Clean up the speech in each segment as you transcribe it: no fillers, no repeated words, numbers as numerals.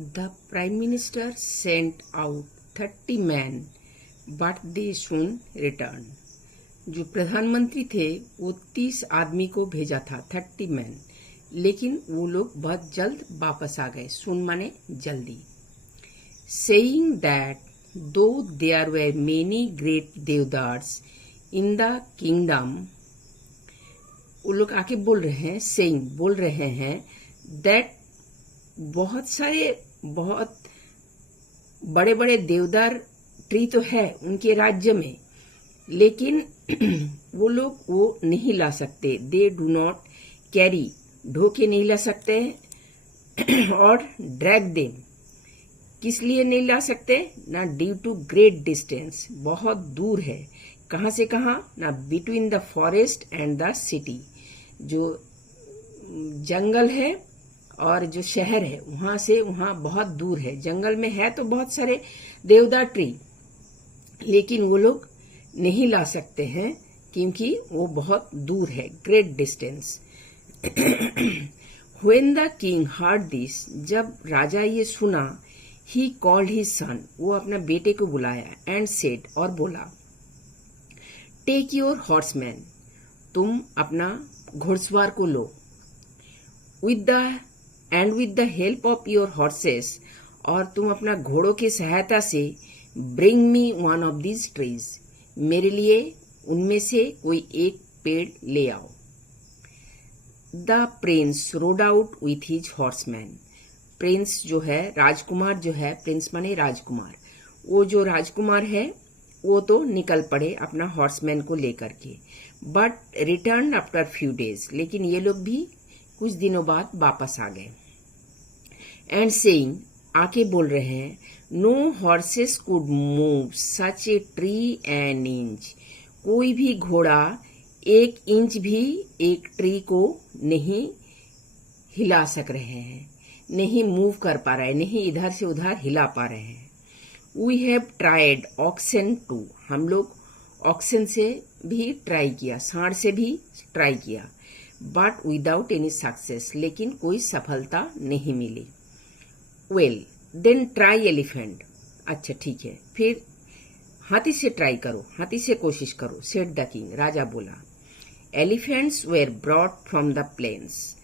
The Prime Minister sent out 30 men, but they soon returned. जो प्रधानमंत्री थे वो 30 आदमी को भेजा था, 30 मैन, लेकिन वो लोग बहुत जल्द वापस आ गए. सुन माने जल्दी. Saying that though there were many great देवदार्स in the kingdom, वो लोग आके बोल रहे हैं, saying बोल रहे हैं that बहुत सारे बहुत बड़े बड़े देवदार ट्री तो है उनके राज्य में, लेकिन वो लोग वो नहीं ला सकते. They do not carry, Dhoke नहीं ला सकते. और ड्रैग देम, किस लिए नहीं ला सकते ना, ड्यू टू ग्रेट डिस्टेंस, बहुत दूर है. कहाँ से कहाँ ना, between the forest and the city, जो जंगल है और जो शहर है वहां से वहां बहुत दूर है. जंगल में है तो बहुत सारे देवदार ट्री, लेकिन वो लोग नहीं ला सकते हैं क्योंकि वो बहुत दूर है, great distance. When the king heard this, जब राजा ये सुना, he called his son, वो अपना बेटे को बुलाया, and said, और बोला, take your horseman, तुम अपना घुड़सवार को लो, with the help of your horses, और तुम अपना घोड़ों की सहायता से bring me one of these trees, मेरे लिए उनमें से कोई एक पेड़ ले आओ. The prince rode out with his horseman, Prince जो है, राजकुमार जो है, प्रिंस माने राजकुमार, वो जो राजकुमार है वो तो निकल पड़े अपना हॉर्समैन को लेकर के. But return after few days, लेकिन ये लोग भी कुछ दिनों बाद वापस आ गए. एंड सेइंग, आके बोल रहे हैं, no horses could move such a tree an inch, कोई भी घोड़ा 1 इंच भी एक ट्री को नहीं हिला सक रहे हैं, नहीं मूव कर पा रहे, नहीं इधर से उधर हिला पा रहे हैं. We have tried oxen too, हम लोग ऑक्सन से भी ट्राई किया, सांड से भी ट्राई किया, बट विदाउट एनी सक्सेस, लेकिन कोई सफलता नहीं मिली. वेल देन ट्राई एलिफेंट, अच्छा ठीक है, फिर हाथी से ट्राई करो, हाथी से कोशिश करो. सेड द किंग, राजा बोला. Elephants were brought from the plains,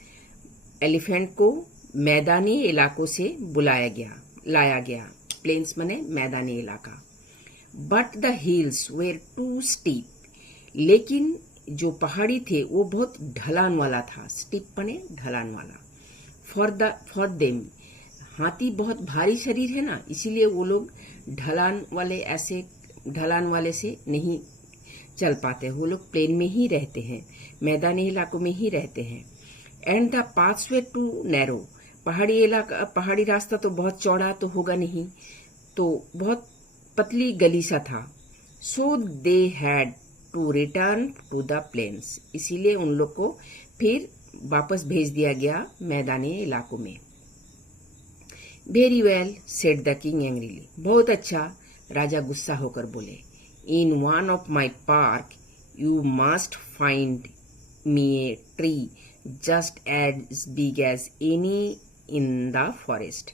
elephant को मैदानी इलाकों से लाया गया. प्लेन्स माने मैदानी इलाका. But the hills were too steep, लेकिन जो पहाड़ी थे वो बहुत ढलान वाला था. स्टीप माने ढलान वाला. फॉर देम, हाथी बहुत भारी शरीर है ना, इसीलिए वो लोग ढलान वाले से नहीं चल पाते, वो लोग प्लेन में ही रहते हैं, मैदानी इलाकों में ही रहते हैं. And the paths were too narrow, पहाड़ी रास्ता तो बहुत चौड़ा तो होगा नहीं, तो बहुत पतली गली सा था. So they had to return to the plains, इसीलिए उन लोग को फिर वापस भेज दिया गया मैदानी इलाकों में. Very well said the king angrily, बहुत अच्छा, राजा गुस्सा होकर बोले. In one of my park you must find me a tree just as big as any in the forest.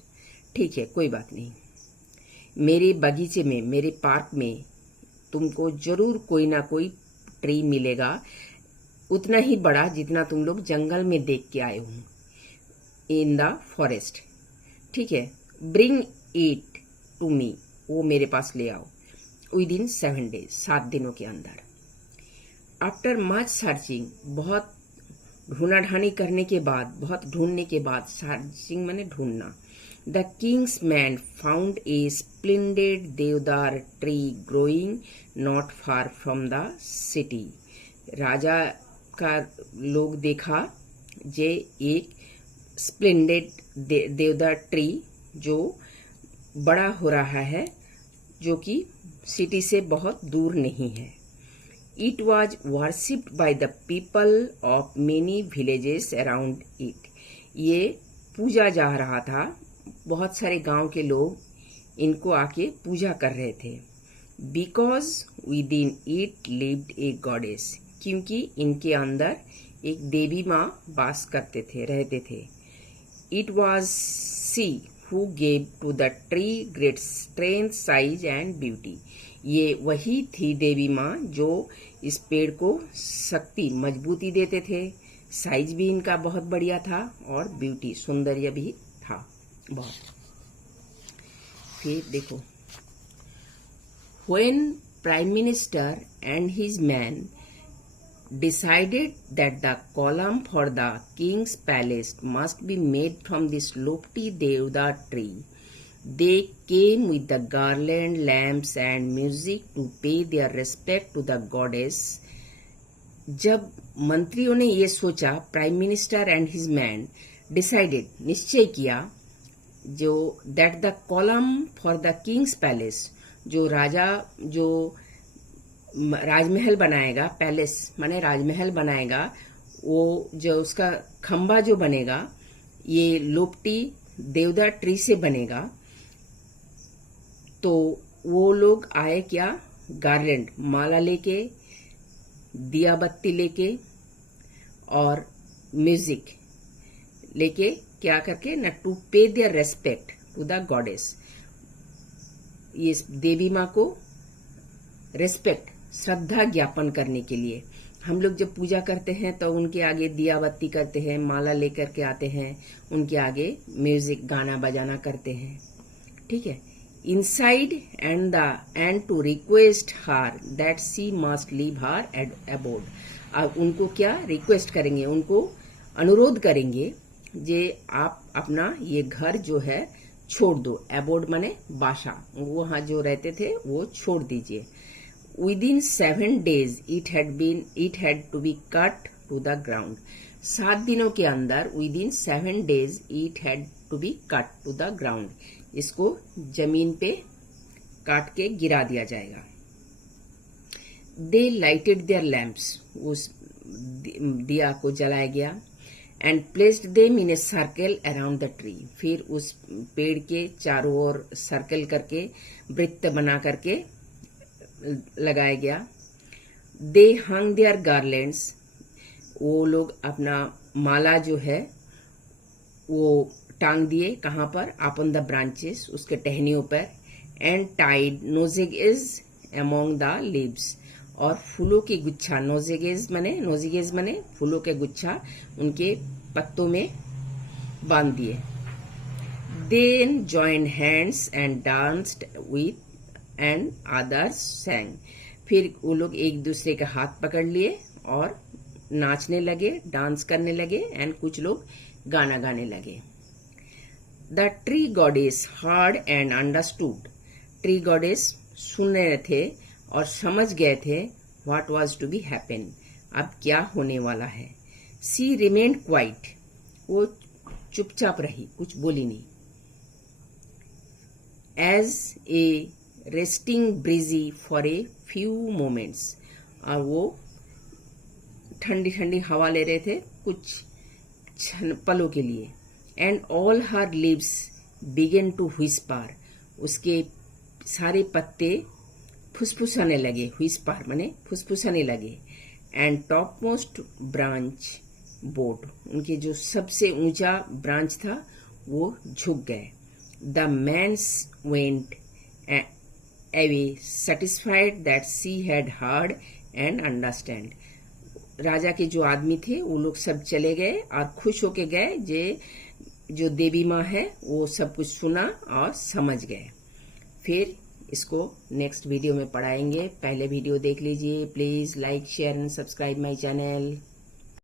ठीक है, कोई बात नहीं, मेरे बगीचे में, मेरे पार्क में तुमको जरूर कोई ना कोई ट्री मिलेगा, उतना ही बड़ा जितना तुम लोग जंगल में देख के आए हो, इन द फॉरेस्ट. ठीक है, ब्रिंग इट टू मी, वो मेरे पास ले आओ. विद इन 7 डेज, 7 दिनों के अंदर. आफ्टर मच सर्चिंग, बहुत ढूंढाढानी करने के बाद, बहुत ढूंढने के बाद, सर्चिंग माने ढूंढना, the king's man found a splendid deodar tree growing not far from the city. राजा का लोग देखा जे एक स्प्लेंडेड देवदार ट्री जो बड़ा हो रहा है, जो कि सिटी से बहुत दूर नहीं है. It was worshipped by the people of many villages around it, ये पूजा जा रहा था, बहुत सारे गांव के लोग इनको आके पूजा कर रहे थे. Because with in it lived A goddess, क्योंकि इनके अंदर एक देवी माँ वास करते थे, रहते थे. It was she who gave to the tree great strength, size and beauty. ये वही थी देवी माँ जो इस पेड़ को शक्ति, मजबूती देते थे, साइज भी इनका बहुत बढ़िया था और ब्यूटी, सौंदर्य भी था बहुत। फिर देखो, when Prime Minister and his men decided that the column for the king's palace must be made from this lofty Deodar tree, they came with the garland, lamps and music to pay their respect to the goddess. जब मंत्रियों ने ये सोचा, prime minister and his man decided, निश्चय किया, जो that the column for the Kings palace, जो राजा जो राजमहल बनाएगा, पैलेस माने राजमहल बनाएगा, वो जो उसका खंबा जो बनेगा ये लोप्टी देवदार ट्री से बनेगा। तो वो लोग आए क्या, गार्लैंड, माला लेके, दिया बत्ती लेके और म्यूजिक लेके, क्या करके ना, to pay their respect to the goddess, ये देवी माँ को रेस्पेक्ट, श्रद्धा ज्ञापन करने के लिए। हम लोग जब पूजा करते हैं तो उनके आगे दिया बत्ती करते हैं, माला लेकर के आते हैं, उनके आगे म्यूजिक, गाना बजाना करते हैं, ठीक है। inside and to request her that she must leave her abode. अब उनको क्या रिक्वेस्ट करेंगे, उनको अनुरोध करेंगे जे आप अपना ये घर जो है छोड़ दो। एबोर्ड माने बासा, वहां जो रहते थे वो छोड़ दीजिए। Within 7 days it had to be cut to the ground. 7 दिनों के अंदर, within 7 days it had to be cut to the ground. इसको जमीन पे काट के गिरा दिया जाएगा। They lighted their lamps, उस दिया को जलाया गया। And placed them in a circle around the tree. फिर उस पेड़ के चारों ओर सर्कल करके, वृत्त बना करके लगाया गया। They hung their garlands. वो लोग अपना माला जो है वो टांग दिए, कहाँ पर, अपॉन द ब्रांचेस, उसके टहनियों पर। And tied nosegays among the leaves, और फूलों की गुच्छा, नोजेगेज मने फूलों के गुच्छा उनके पत्तों में बांध दिए। Then joined hands and danced with and others sang. फिर वो लोग एक दूसरे का हाथ पकड़ लिए और नाचने लगे, डांस करने लगे, एंड कुछ लोग गाना गाने लगे। The tree goddess heard and understood. Tree goddess सुन रहे थे और समझ गए थे what was to be happen, अब क्या होने वाला है। She remained quiet. वो चुपचाप रही, कुछ बोली नहीं। As a resting breezy for a few moments. और वो ठंडी ठंडी हवा ले रहे थे कुछ पलों के लिए। And all her leaves began to whisper. उसके सारे पत्ते फुसफुसाने लगे, whisper माने फुसफुसाने लगे। And topmost branch bowed. उनके जो सबसे ऊंचा ब्रांच था वो झुक गए। The man went away satisfied that she had heard and understand. राजा के जो आदमी थे वो लोग सब चले गए और खुश होके गए, जो देवी माँ है वो सब कुछ सुना और समझ गए। फिर इसको नेक्स्ट वीडियो में पढ़ाएंगे। पहले वीडियो देख लीजिए please. Like share and subscribe my channel.